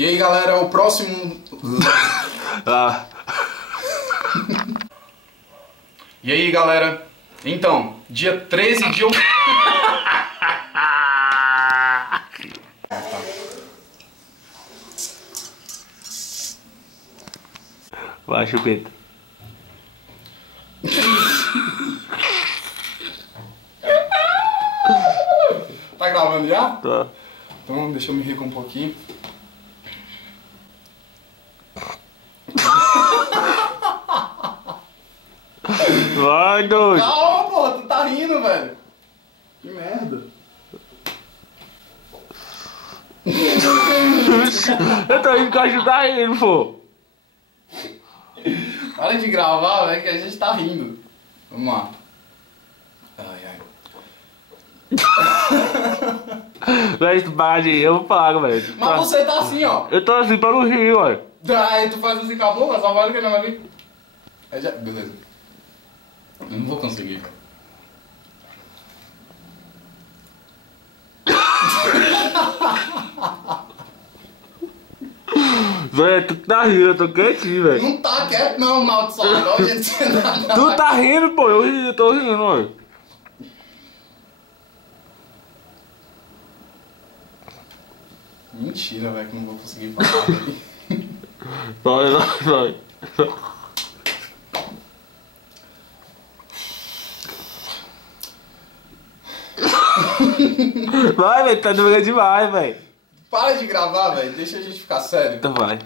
E aí, galera, o próximo... Ah. E aí, galera, então, dia 13 de outubro... Vai, chupeta. Tá gravando já? Tá. Então, deixa eu me recompor um pouquinho. Vai, doido. Calma, porra, tu tá rindo, velho. Que merda. Eu tô indo que ajudar ele, pô. Para de gravar, velho, que a gente tá rindo. Vamos lá. Ai, ai. Véi, tu paga de eu pago, velho. Mas você tá assim, ó. Eu tô assim pra não rir, ué. Aí tu faz assim com a boca, só vai que não vai vir. Aí já... Beleza. Eu não vou conseguir, cara. Véi, tu tá rindo, eu tô quietinho, velho. Não tá quieto não, maldição. Tu tá rindo, pô. Eu tô rindo, ué. Mentira, velho, que não vou conseguir falar. Vai. Vai, velho, tá doendo demais, velho. Para de gravar, velho. Deixa a gente ficar sério. Então vai.